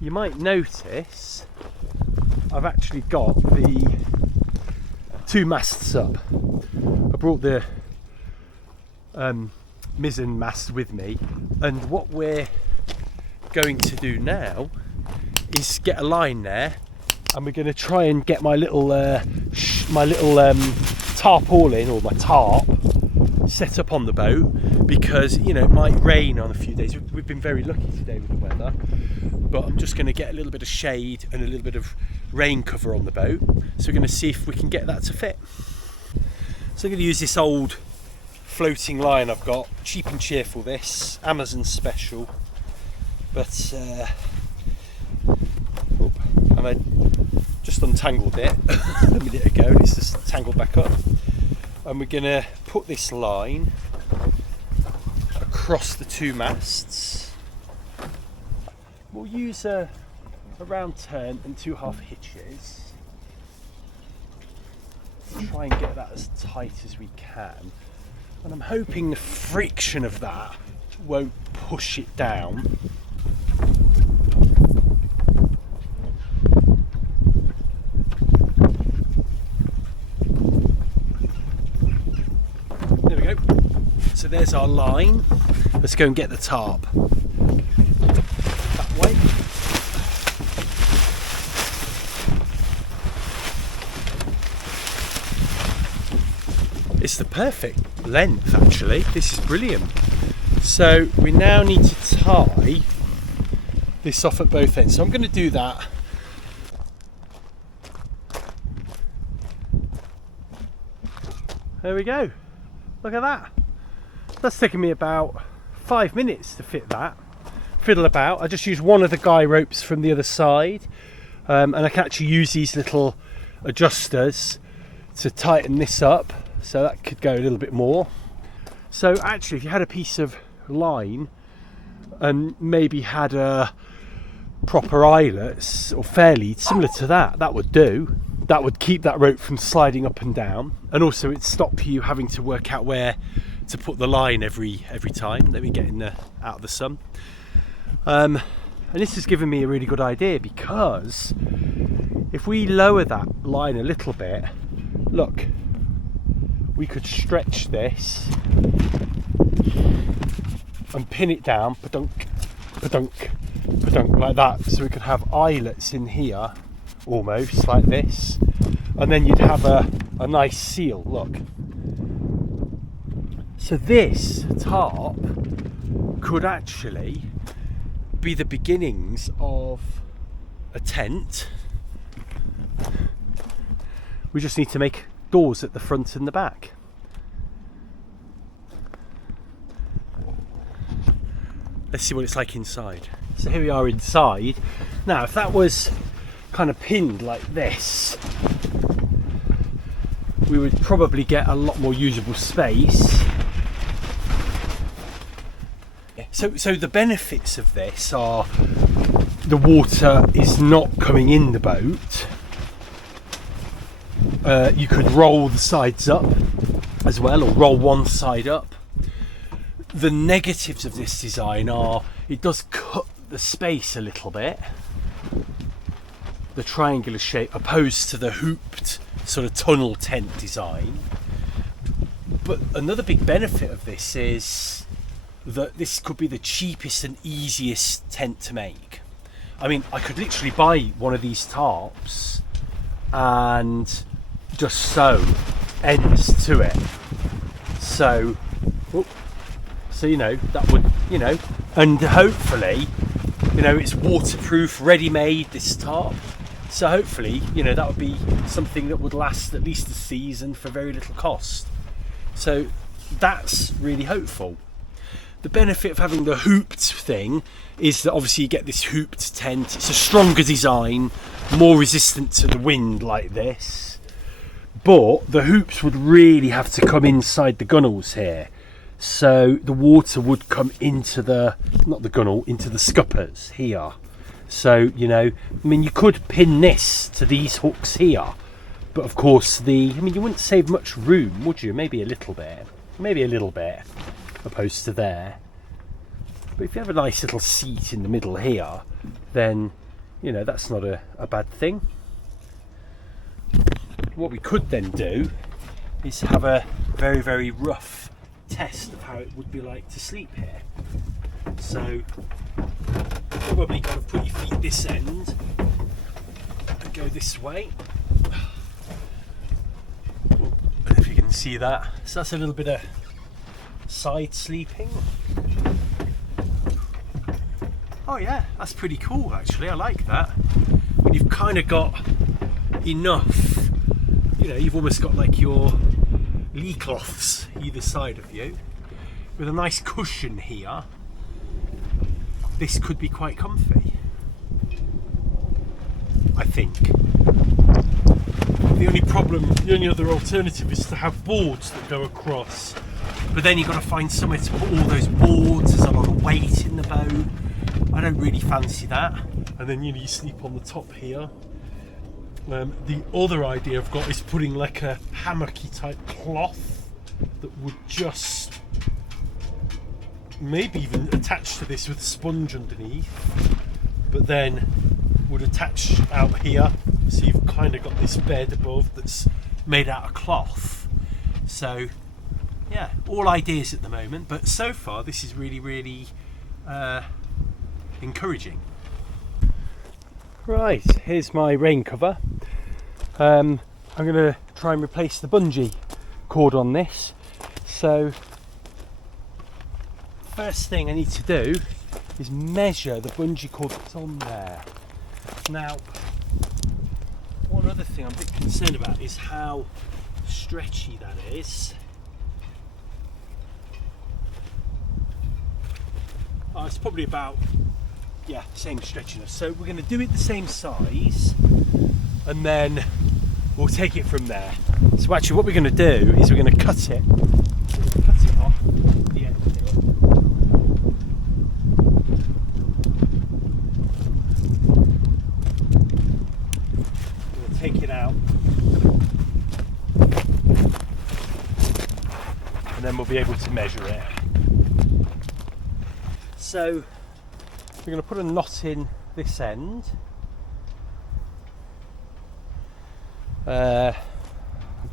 you might notice I've actually got the 2 masts up. I brought the mizzen mast with me, and what we're going to do now is get a line there, and we're going to try and get my little tarpauline, or my tarp, set up on the boat, because you know it might rain on a few days. We've been very lucky today with the weather, but I'm just going to get a little bit of shade and a little bit of rain cover on the boat, so we're going to see if we can get that to fit. So I'm going to use this old floating line I've got, cheap and cheerful, this Amazon special, but and I just untangled it a minute ago and it's just tangled back up, and we're going to put this line across the 2 masts. We'll use a round turn and 2 half hitches. Try and get that as tight as we can, and I'm hoping the friction of that won't push it down. There we go. So there's our line. Let's go and get the tarp. That way. It's the perfect length, actually. This is brilliant. So we now need to tie this off at both ends. So I'm going to do that. There we go. Look at that. That's taken me about 5 minutes to fit that. Fiddle about. I just used one of the guy ropes from the other side, and I can actually use these little adjusters to tighten this up, so that could go a little bit more. So actually, if you had a piece of line and maybe had a proper eyelets or fairlead similar to that, that would do. That would keep that rope from sliding up and down, and also it'd stop you having to work out where to put the line every time. Let me get out of the sun. And this has given me a really good idea, because if we lower that line a little bit, look, we could stretch this and pin it down, padunk, padunk, padunk, like that. So we could have eyelets in here, almost like this, and then you'd have a nice seal, look. So this tarp could actually be the beginnings of a tent. We just need to make doors at the front and the back. Let's see what it's like inside. So here we are inside. Now, if that was kind of pinned like this, we would probably get a lot more usable space. So the benefits of this are the water is not coming in the boat. You could roll the sides up as well, or roll one side up. The negatives of this design are it does cut the space a little bit, the triangular shape, opposed to the hooped sort of tunnel tent design. But another big benefit of this is that this could be the cheapest and easiest tent to make. I mean, I could literally buy one of these tarps and just sew ends to it. So you know, that would, you know, and hopefully, you know, it's waterproof, ready-made, this tarp. So hopefully, you know, that would be something that would last at least a season for very little cost. So that's really hopeful. The benefit of having the hooped thing is that obviously you get this hooped tent. It's a stronger design, more resistant to the wind like this. But the hoops would really have to come inside the gunnels here. So the water would come into the, not the gunnel, into the scuppers here. So, you know, I mean, you could pin this to these hooks here. But of course, you wouldn't save much room, would you? Maybe a little bit. Maybe a little bit, opposed to there. But if you have a nice little seat in the middle here, then you know, that's not a bad thing. What we could then do is have a very, very rough test of how it would be like to sleep here. So probably kind of put your feet this end and go this way. And if you can see that, so that's a little bit of side sleeping. Oh yeah, that's pretty cool actually, I like that. And you've kind of got enough, you know, you've almost got like your lee cloths either side of you. With a nice cushion here, this could be quite comfy, I think. The only problem, the only other alternative is to have boards that go across, but then you've got to find somewhere to put all those boards. There's a lot of weight in the boat. I don't really fancy that. And then, you know, you sleep on the top here. The other idea I've got is putting like a hammocky type cloth that would just maybe even attach to this with a sponge underneath, but then would attach out here, so you've kind of got this bed above that's made out of cloth. So yeah, all ideas at the moment, but so far this is really, really encouraging. Right, here's my rain cover. I'm going to try and replace the bungee cord on this. So first thing I need to do is measure the bungee cord that's on there. Now, one other thing I'm a bit concerned about is how stretchy that is. Oh, it's probably about, yeah, same stretchiness. So we're going to do it the same size, and then we'll take it from there. So actually what we're going to do is we're going to cut it. So we're going to cut it off the end here. We'll take it out. And then we'll be able to measure it. So we're going to put a knot in this end. A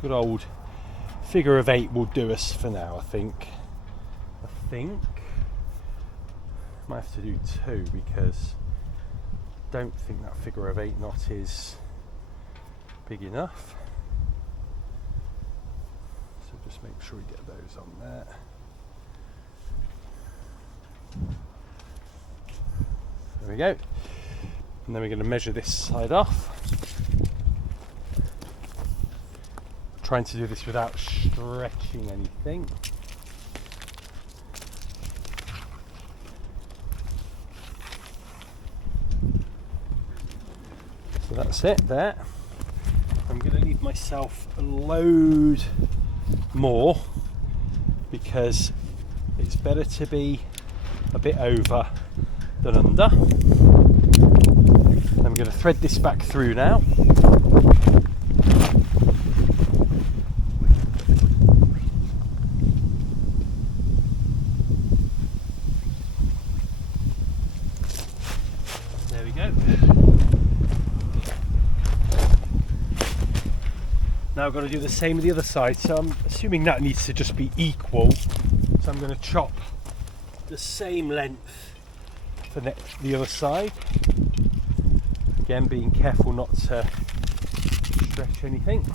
good old figure of 8 will do us for now, I think. Might have to do 2 because I don't think that figure of 8 knot is big enough. So just make sure we get those on there. There we go. And then we're going to measure this side off. Trying to do this without stretching anything. So that's it there. I'm going to leave myself a load more because it's better to be a bit over than under. I'm going to thread this back through now. There we go. Now I've got to do the same with the other side, so I'm assuming that needs to just be equal. So I'm going to chop the same length for the other side. Again, being careful not to stretch anything.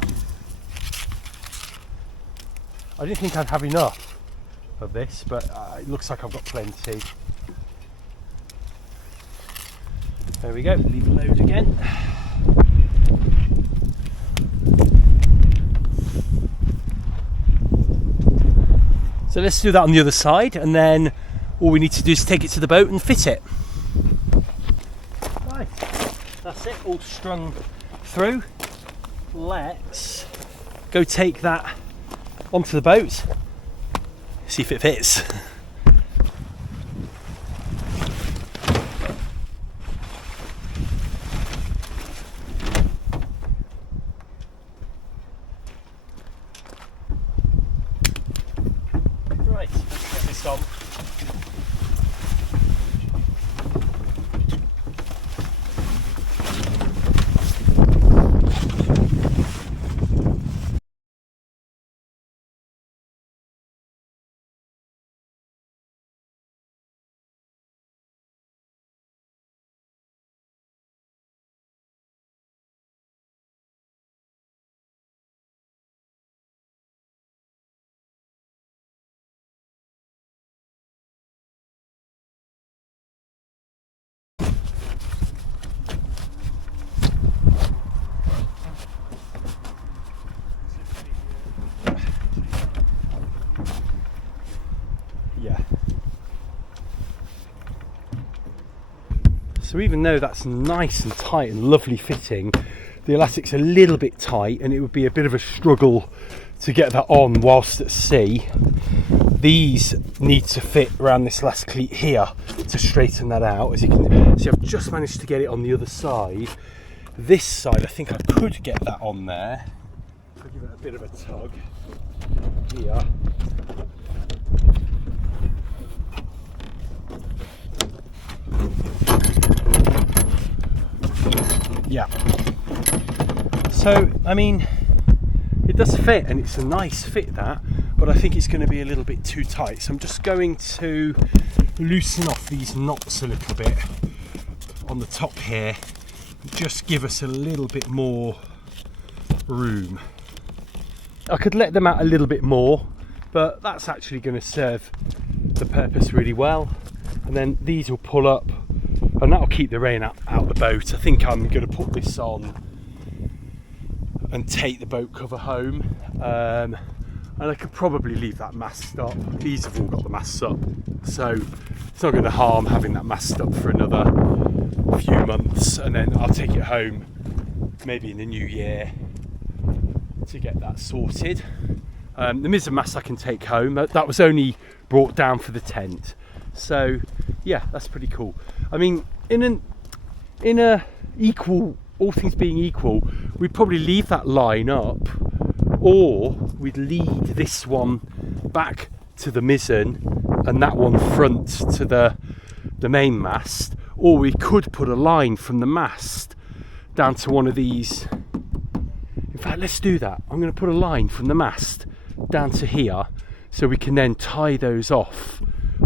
I didn't think I'd have enough of this, but it looks like I've got plenty. There we go, leave the load again. So let's do that on the other side, and then all we need to do is take it to the boat and fit it. Right, that's it, all strung through. Let's go take that onto the boat, see if it fits. Right, let's get this on. So even though that's nice and tight and lovely fitting, the elastic's a little bit tight and it would be a bit of a struggle to get that on whilst at sea. These need to fit around this last cleat here to straighten that out. As you can see, I've just managed to get it on the other side. This side, I think I could get that on there. I'll give it a bit of a tug here. Yeah. So, I mean, it does fit and it's a nice fit, that, but I think it's going to be a little bit too tight. So I'm just going to loosen off these knots a little bit on the top here, just give us a little bit more room. I could let them out a little bit more, but that's actually going to serve the purpose really well. And then these will pull up and that'll keep the rain out the boat. I think I'm going to put this on and take the boat cover home, and I could probably leave that mast up. These have all got the masts up, so it's not going to harm having that mast up for another few months, and then I'll take it home maybe in the new year to get that sorted. The mizzen mast I can take home. That was only brought down for the tent, so yeah, that's pretty cool. I mean, in a equal, all things being equal, we'd probably leave that line up, or we'd lead this one back to the mizzen and that one front to the main mast, or we could put a line from the mast down to one of these. In fact, let's do that. I'm going to put a line from the mast down to here so we can then tie those off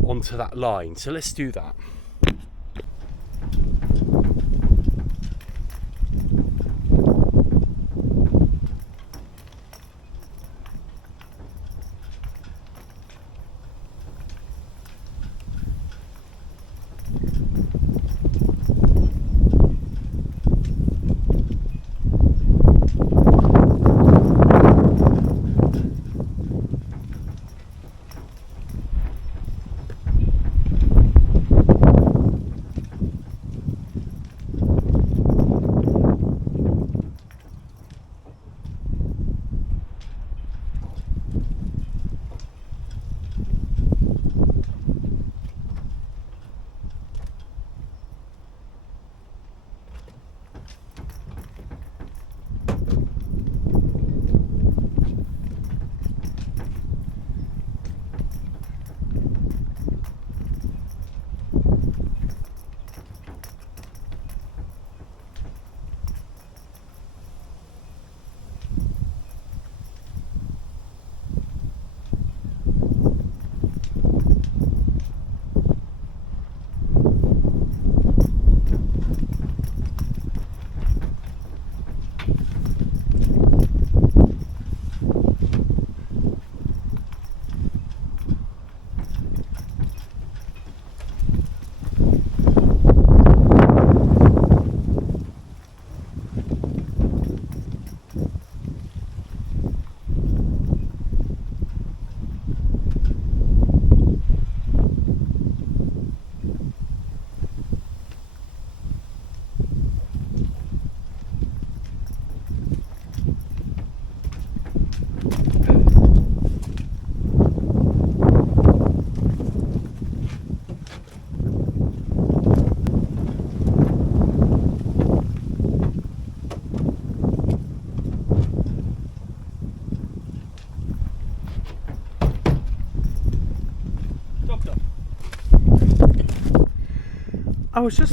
onto that line. So let's do that.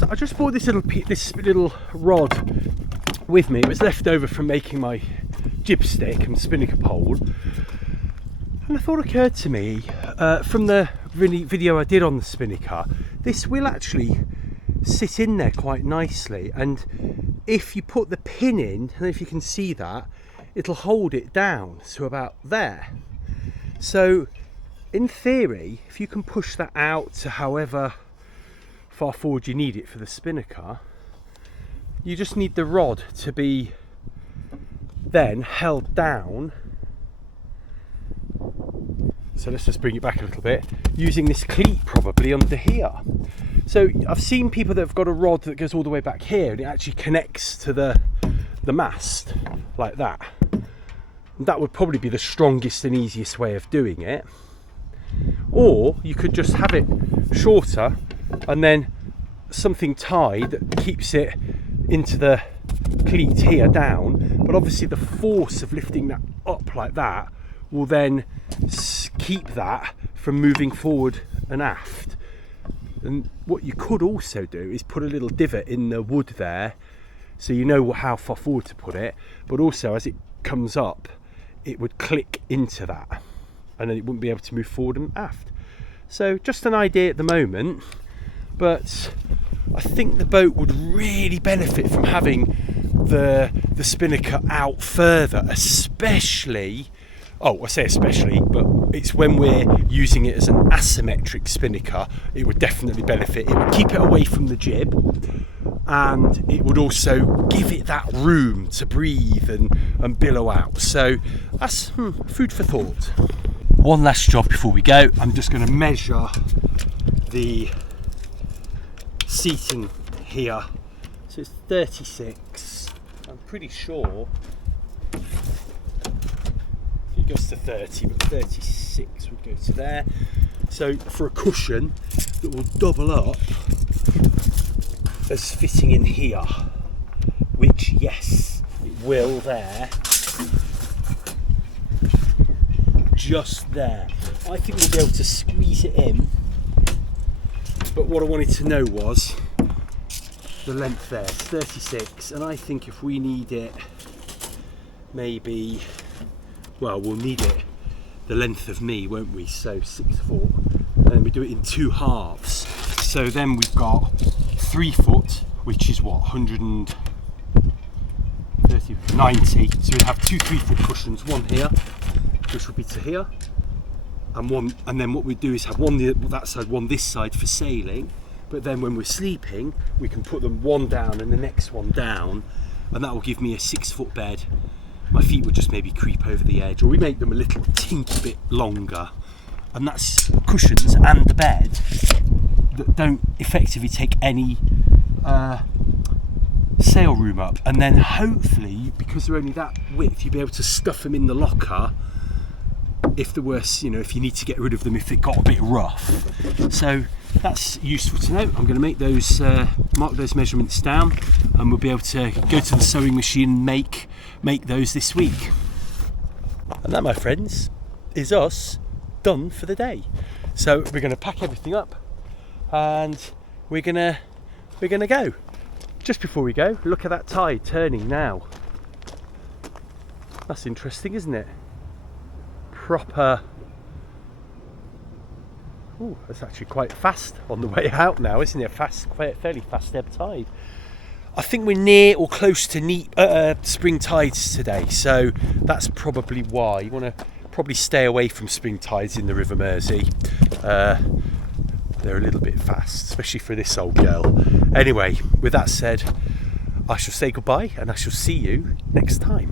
I just bought this little rod with me. It was left over from making my jib stick and spinnaker pole, and a thought occurred to me from the video I did on the spinnaker. This will actually sit in there quite nicely, and if you put the pin in, I don't know if you can see that, it'll hold it down to about there. So in theory, if you can push that out to however far forward you need it for the spinnaker, you just need the rod to be then held down. So let's just bring it back a little bit, using this cleat probably under here. So I've seen people that have got a rod that goes all the way back here and it actually connects to the mast like that. That would probably be the strongest and easiest way of doing it. Or you could just have it shorter and then something tied that keeps it into the cleat here down, but obviously the force of lifting that up like that will then keep that from moving forward and aft. And what you could also do is put a little divot in the wood there so you know how far forward to put it, but also as it comes up it would click into that and then it wouldn't be able to move forward and aft. So just an idea at the moment, but I think the boat would really benefit from having the spinnaker out further, especially, I say especially, but it's when we're using it as an asymmetric spinnaker, it would definitely benefit. It would keep it away from the jib and it would also give it that room to breathe and billow out. So that's food for thought. One last job before we go. I'm just going to measure the seating here. So it's 36. I'm pretty sure it goes to 30, but 36 would go to there. So for a cushion that will double up as fitting in here, which yes, it will there. Just there. I think we'll be able to squeeze it in, but what I wanted to know was the length there. It's 36, and I think if we need it, maybe, well, we'll need it the length of me, won't we? So 6 foot, and then we do it in 2 halves. So then we've got 3 foot, which is what, 130, 90. So we'd have 2 3-foot cushions, one here, which would be to here, and one, and then what we do is have one that side, one this side for sailing. But then when we're sleeping, we can put them one down and the next one down, and that will give me a 6-foot bed. My feet would just maybe creep over the edge, or we make them a little tinky bit longer, and that's cushions and the bed that don't effectively take any sail room up. And then hopefully, because they're only that width, you'll be able to stuff them in the locker if the worst, if you need to get rid of them if it got a bit rough. So that's useful to know. I'm going to make those, mark those measurements down, and we'll be able to go to the sewing machine and make those this week. And that, my friends, is us done for the day. So we're going to pack everything up, and we're gonna go. Just before we go, look at that tide turning now. That's interesting, isn't it? Proper. Oh, it's actually quite fast on the way out now, isn't it? Fairly fast ebb tide. I think we're near or close to spring tides today, so that's probably why. You want to probably stay away from spring tides in the River Mersey. They're a little bit fast, especially for this old girl. Anyway, with that said, I shall say goodbye, and I shall see you next time.